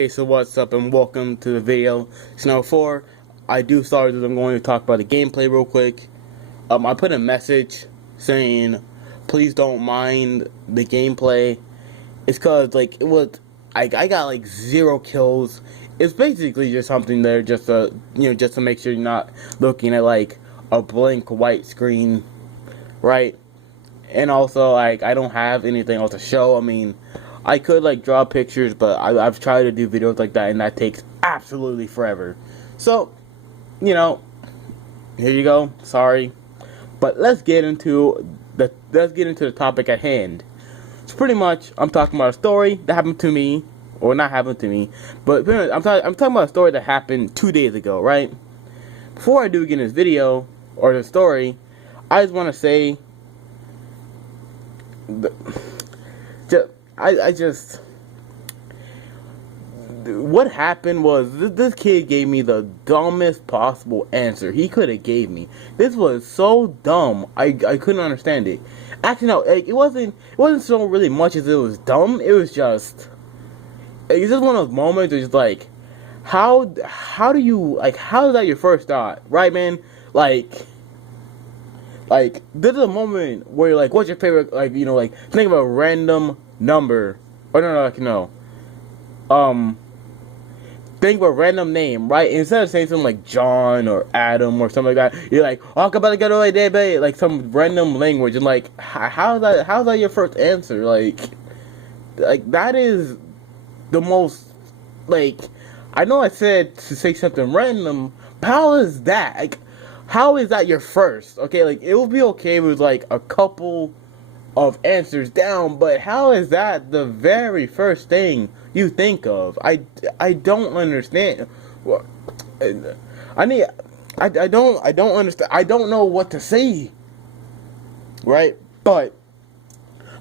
Hey, so what's up and welcome to the video. So now before I do start this, I'm going to talk about the gameplay real quick. I put a message saying please don't mind the gameplay. It's cause like it was I got like 0 kills. It's basically just something there just to just to make sure you're not looking at like a blank white screen, right? And also like I don't have anything else to show. I mean, I could like draw pictures, but I've tried to do videos like that, and that takes absolutely forever. So, here you go. Sorry, but let's get into the topic at hand. So pretty much, I'm talking about a story that happened to me, or not happened to me, but pretty much, I'm talking about a story that happened 2 days ago, right? Before I do get in this video or the story, I just want to say, I just what happened was this kid gave me the dumbest possible answer he could have gave me. This was so dumb. I couldn't understand it. Actually, no, like, it wasn't so really much as it was dumb. It was just it's just one of those moments where it's like how do you like how is that your first thought, right, man? Like this is a moment where you're like, what's your favorite, like think of a random number, or no, think of a random name, right? Instead of saying something like John or Adam or something like that, you're like, oh, come on, get away, baby, like some random language, and like, how's that your first answer? Like that is the most, like, I know I said to say something random, but how is that? Like, how is that your first? Okay, like, it would be okay with like a couple of answers down, but how is that the very first thing you think of? I don't understand. I don't understand. I don't know what to say. Right? But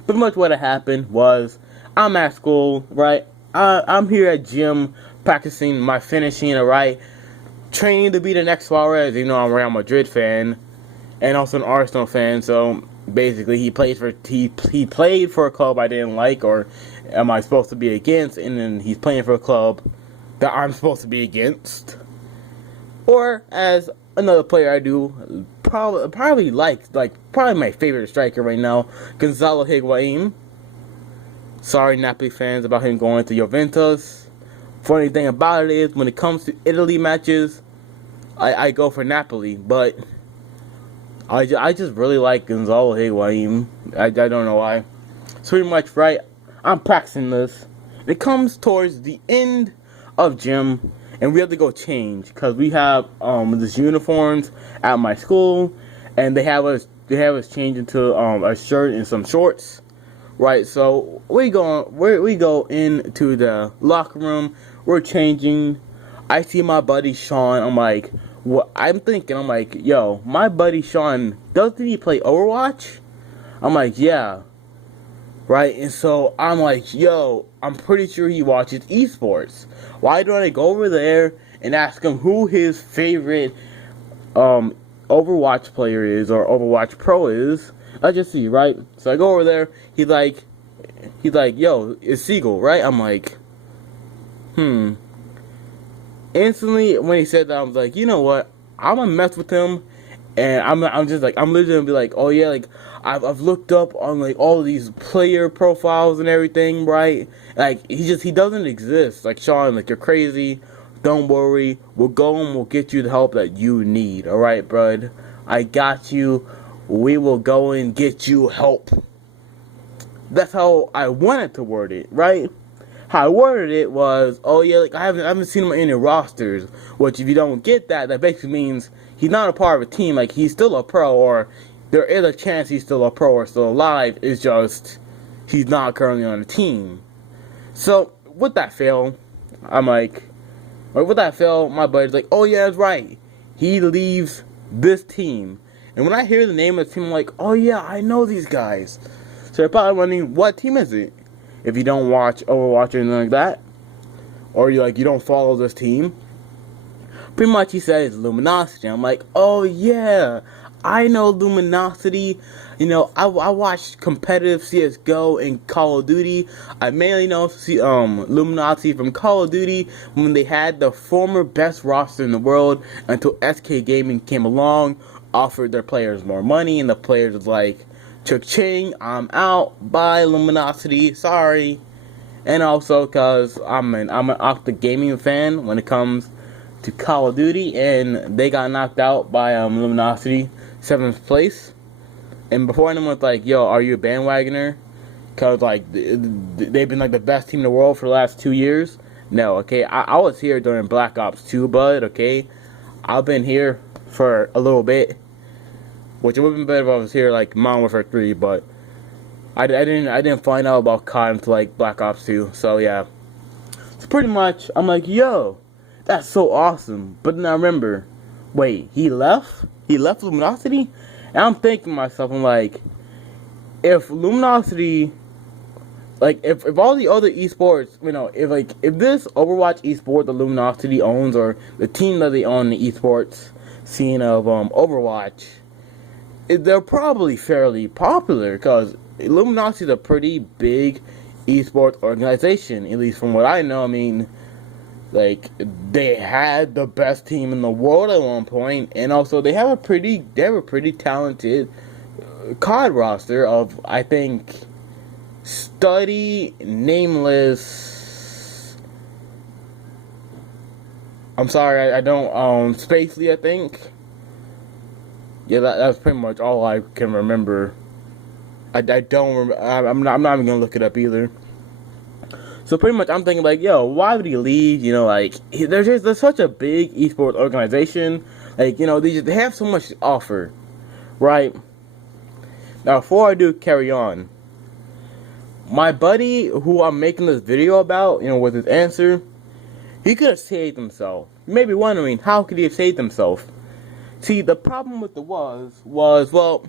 pretty much what happened was I'm at school, right? I'm here at gym practicing my finishing, right? Training to be the next Suarez. You know, I'm a Real Madrid fan and also an Arsenal fan, so basically he played for a club I didn't like, or am I supposed to be against, and then he's playing for a club that I'm supposed to be against. Or as another player I do probably like probably my favorite striker right now, Gonzalo Higuain. Sorry, Napoli fans, about him going to Juventus. Funny thing about it is, when it comes to Italy matches, I go for Napoli, but I just really like Gonzalo Higuain. I don't know why. It's pretty much right. I'm practicing this. It comes towards the end of gym, and we have to go change because we have this uniforms at my school, and they have us change into a shirt and some shorts. Right, so we go into the locker room. We're changing. I see my buddy Sean. I'm like, what? I'm like, yo, my buddy Sean, doesn't he play Overwatch? I'm like, yeah. Right, and so I'm like, yo, I'm pretty sure he watches esports. Why don't I go over there and ask him who his favorite Overwatch player is, or Overwatch Pro is? Let's just see, right? So I go over there. He's like, yo, it's Siegel, right? I'm like, Instantly, when he said that, I was like, you know what? I'm gonna mess with him, and I'm just like, I'm literally gonna be like, oh yeah, like I've looked up on like all of these player profiles and everything, right? Like he doesn't exist. Like, Sean, like, you're crazy. Don't worry, we'll go and we'll get you the help that you need. All right, bud, I got you. We will go and get you help. That's how I wanted to word it, right? How I worded it was, oh yeah, like I haven't seen him in any rosters. Which, if you don't get that, that basically means he's not a part of a team. Like, he's still a pro, or there is a chance he's still a pro or still alive. It's just he's not currently on a team. So with that fail, my buddy's like, oh yeah, that's right. He leaves this team. And when I hear the name of the team, I'm like, oh yeah, I know these guys. So you're probably wondering, what team is it? If you don't watch Overwatch or anything like that, or you don't follow this team, pretty much he says Luminosity. I'm like, oh yeah, I know Luminosity. You know, I watched competitive CS:GO and Call of Duty. I mainly know Luminosity from Call of Duty when they had the former best roster in the world until SK Gaming came along, offered their players more money, and the players was like, "Cha-ching, I'm out. Bye, Luminosity. Sorry." And also because I'm an Octa Gaming fan when it comes to Call of Duty, and they got knocked out by Luminosity, 7th place. And before anyone was like, "Yo, are you a bandwagoner?" Because like they've been like the best team in the world for the last 2 years. No, okay, I was here during Black Ops 2, bud. Okay, I've been here for a little bit, which it would have been better if I was here like Modern Warfare 3, but I didn't find out about COD until like Black Ops 2. So yeah, so pretty much I'm like, yo, that's so awesome. But then I remember, wait, he left Luminosity, and I'm thinking to myself, I'm like, if Luminosity, like if all the other esports, you know, if this Overwatch esport that Luminosity owns, or the team that they own, the esports scene of Overwatch, they're probably fairly popular because Luminosity is a pretty big esports organization, at least from what I know. I mean, like, they had the best team in the world at one point, and also they have a pretty talented COD roster of, I think, Study, Nameless. I'm sorry, I don't Spacely, I think. Yeah, that's pretty much all I can remember. I don't remember. I'm not even gonna look it up either. So pretty much, I'm thinking like, yo, why would he leave? You know, like there's such a big esports organization. Like, you know, they have so much to offer, right? Now, before I do carry on, my buddy who I'm making this video about, you know, with his answer, he could have saved himself. You may be wondering, how could he have saved himself? See, the problem with it was well,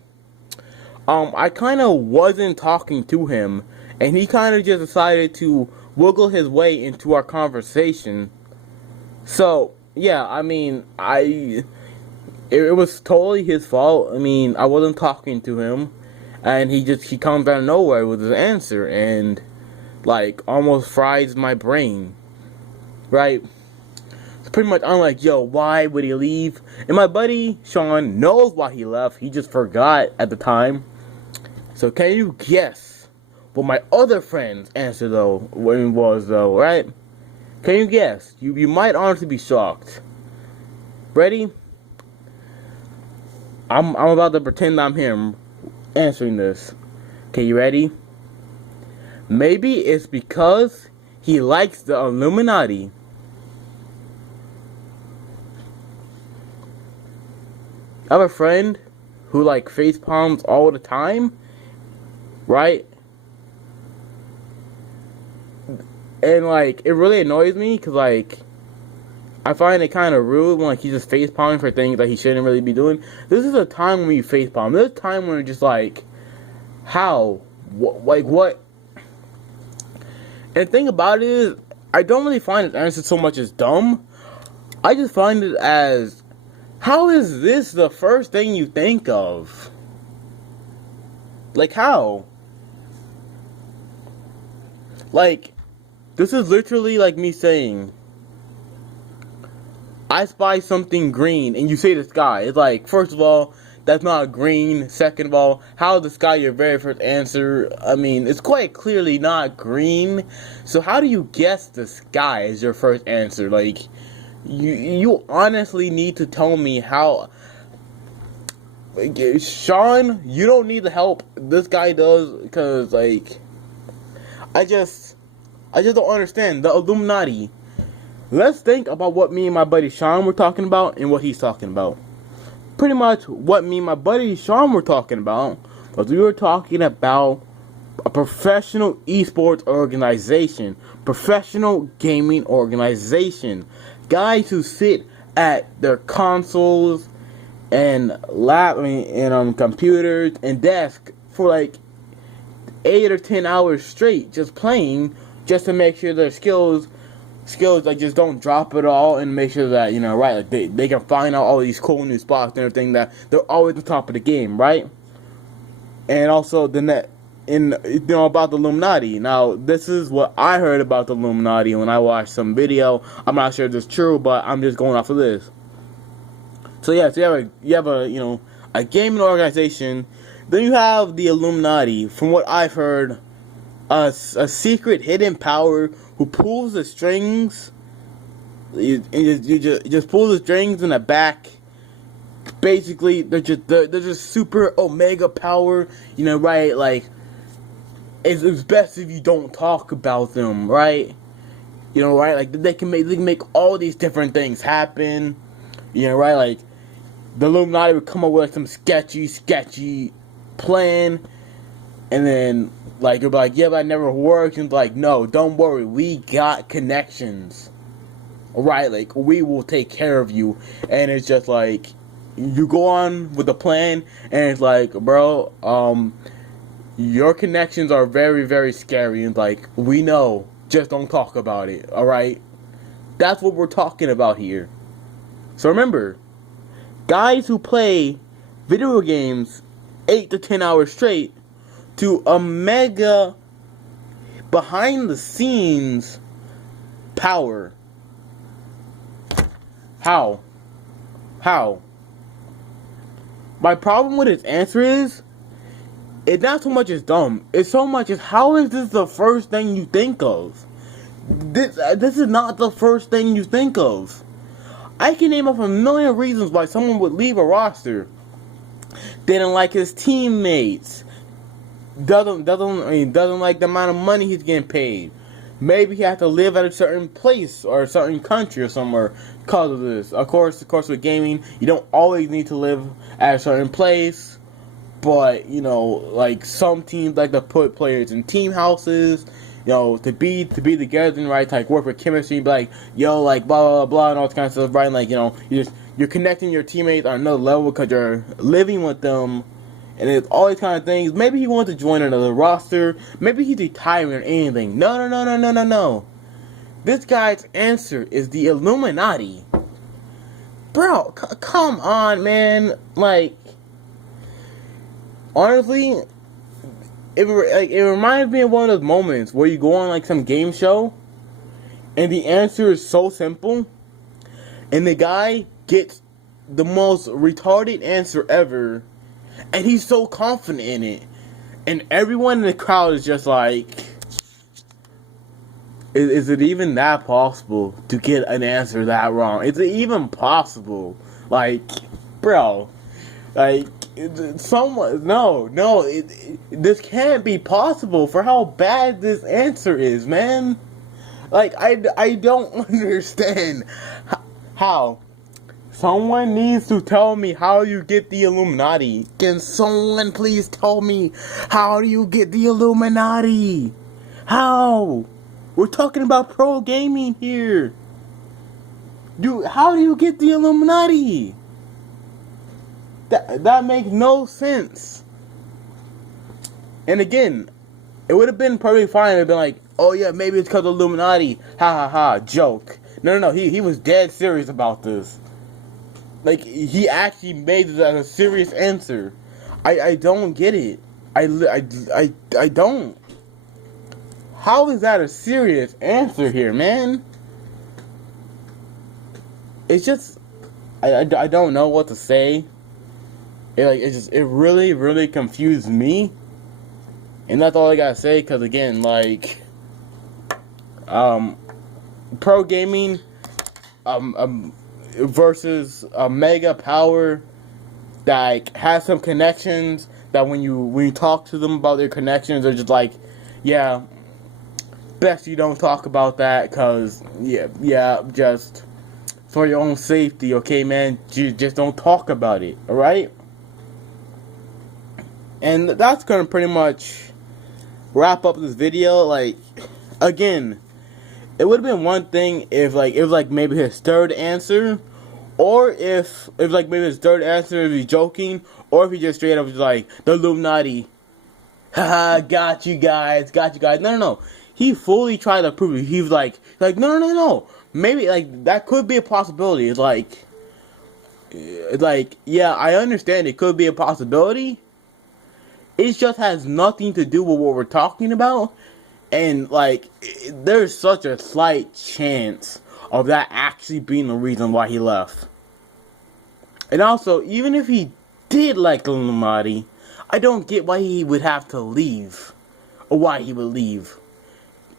I kind of wasn't talking to him, and he kind of just decided to wiggle his way into our conversation. So, yeah, I mean, it was totally his fault. I mean, I wasn't talking to him, and he comes out of nowhere with his answer, and, like, almost fries my brain, right? So pretty much, I'm like, yo, why would he leave? And my buddy, Sean, knows why he left. He just forgot at the time. So can you guess what my other friend's answer was, right? Can you guess? You might honestly be shocked. Ready? I'm about to pretend I'm him answering this. Okay, you ready? Maybe it's because he likes the Illuminati. I have a friend who like face palms all the time, right? And like it really annoys me because like I find it kind of rude when like he's just face palming for things that he shouldn't really be doing. This is a time when you face palm. This is a time when you're just like, how, what? And the thing about it is, I don't really find his answer so much as dumb. I just find it as, how is this the first thing you think of? Like, how? Like, this is literally like me saying, I spy something green, and you say the sky. It's like, first of all, that's not green. Second of all, how is the sky your very first answer? I mean, it's quite clearly not green. So how do you guess the sky is your first answer? Like, you honestly need to tell me how. Like, Sean, you don't need the help. This guy does, because like, I just don't understand the Illuminati. Let's think about what me and my buddy Sean were talking about and what he's talking about. Pretty much what me and my buddy Sean were talking about was we were talking about a professional esports organization, professional gaming organization, guys who sit at their consoles and computers and desks for like 8 or 10 hours straight, just playing, just to make sure their skills skills, like, just don't drop it all and make sure that, right, like, they can find out all these cool new spots and everything, that they're always at the top of the game, right? And also the net about the Illuminati. Now, this is what I heard about the Illuminati when I watched some video. I'm not sure if it's true, but I'm just going off of this. So yeah, so you have a gaming organization. Then you have the Illuminati. From what I've heard, a secret hidden power who pulls the strings. You just pull the strings in the back. Basically, they're just super omega power. Right? Like, it's best if you don't talk about them, right? Right? Like, they can make all these different things happen. Right? Like, the Illuminati would come up with, like, some sketchy plan, and then, like, it'd be like, yeah, but that never worked. And like, no, don't worry, we got connections, right? Like, we will take care of you. And it's just like, you go on with the plan, and it's like, bro, your connections are very, very scary, and like, we know, just don't talk about it, alright? That's what we're talking about here. So remember, guys who play video games 8 to 10 hours straight to a mega behind the scenes power. How? My problem with his answer is, it's not so much as dumb, it's so much as, how is this the first thing you think of? This is not the first thing you think of. I can name up a million reasons why someone would leave a roster. Didn't like his teammates. Doesn't like the amount of money he's getting paid. Maybe he has to live at a certain place or a certain country or somewhere because of this. Of course, with gaming, you don't always need to live at a certain place. But, like, some teams like to put players in team houses, to be together and, right, to, like, work with chemistry, be like, yo, like, blah, blah, blah, and all that kind of stuff, right? And, like, you're connecting your teammates on another level because you're living with them, and it's all these kind of things. Maybe he wants to join another roster. Maybe he's retiring or anything. No. This guy's answer is the Illuminati. Bro, come on, man. Like, honestly, it reminds me of one of those moments where you go on, like, some game show, and the answer is so simple, and the guy gets the most retarded answer ever, and he's so confident in it, and everyone in the crowd is just like, is it even that possible to get an answer that wrong? Is it even possible? Like, bro, like, this can't be possible for how bad this answer is, man. Like, I don't understand how. Someone needs to tell me how you get the Illuminati. Can someone please tell me, how do you get the Illuminati? How? We're talking about pro gaming here. Dude, how do you get the Illuminati? That makes no sense. And again, it would have been perfectly fine if it had been like, oh yeah, maybe it's because of Illuminati. Ha ha ha, joke. No, he was dead serious about this. Like, he actually made it as a serious answer. I don't get it. I don't. How is that a serious answer here, man? It's just, I don't know what to say. It really, really confused me. And that's all I gotta say, because again, like, pro gaming, versus a mega power that, like, has some connections that when you talk to them about their connections, they're just like, yeah, best you don't talk about that, because, yeah, just for your own safety, okay, man? You just don't talk about it, alright? And that's gonna pretty much wrap up this video. Like, again, it would have been one thing if, like, it was, like, maybe his third answer, or if like, maybe his third answer, if he's joking, or if he just straight up was like, the Illuminati, haha, got you guys. No. he fully tried to prove it. He was like, no. Maybe, like, that could be a possibility. It's like, yeah, I understand it could be a possibility. It just has nothing to do with what we're talking about. And, like, there's such a slight chance of that actually being the reason why he left. And also, even if he did like the Illuminati, I don't get why he would have to leave. Or why he would leave.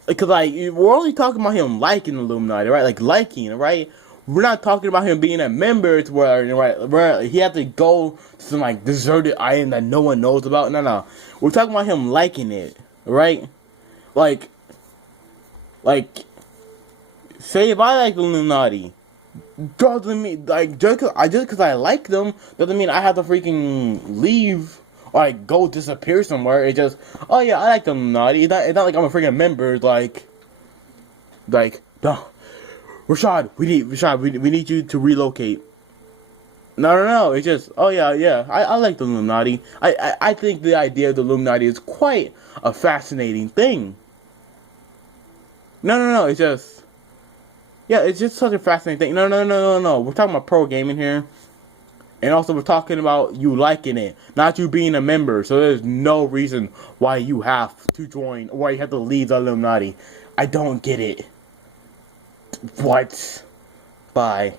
Because, like, we're only talking about him liking the Illuminati, right? Like, liking, right? We're not talking about him being a member to where he had to go to some, like, deserted island that no one knows about. No. We're talking about him liking it, right? Like, say if I like the Illuminati, doesn't mean, like, just because I like them, doesn't mean I have to freaking leave or, like, go disappear somewhere. It's just, oh yeah, I like the Illuminati. It's not like I'm a freaking member. Like, no, Rashad, we need you to relocate. No. It's just, oh yeah. I like the Illuminati. I think the idea of the Illuminati is quite a fascinating thing. No. It's just, yeah, it's just such a fascinating thing. No. We're talking about pro gaming here. And also we're talking about you liking it, not you being a member. So there's no reason why you have to join, why you have to leave the Illuminati. I don't get it. What? Bye.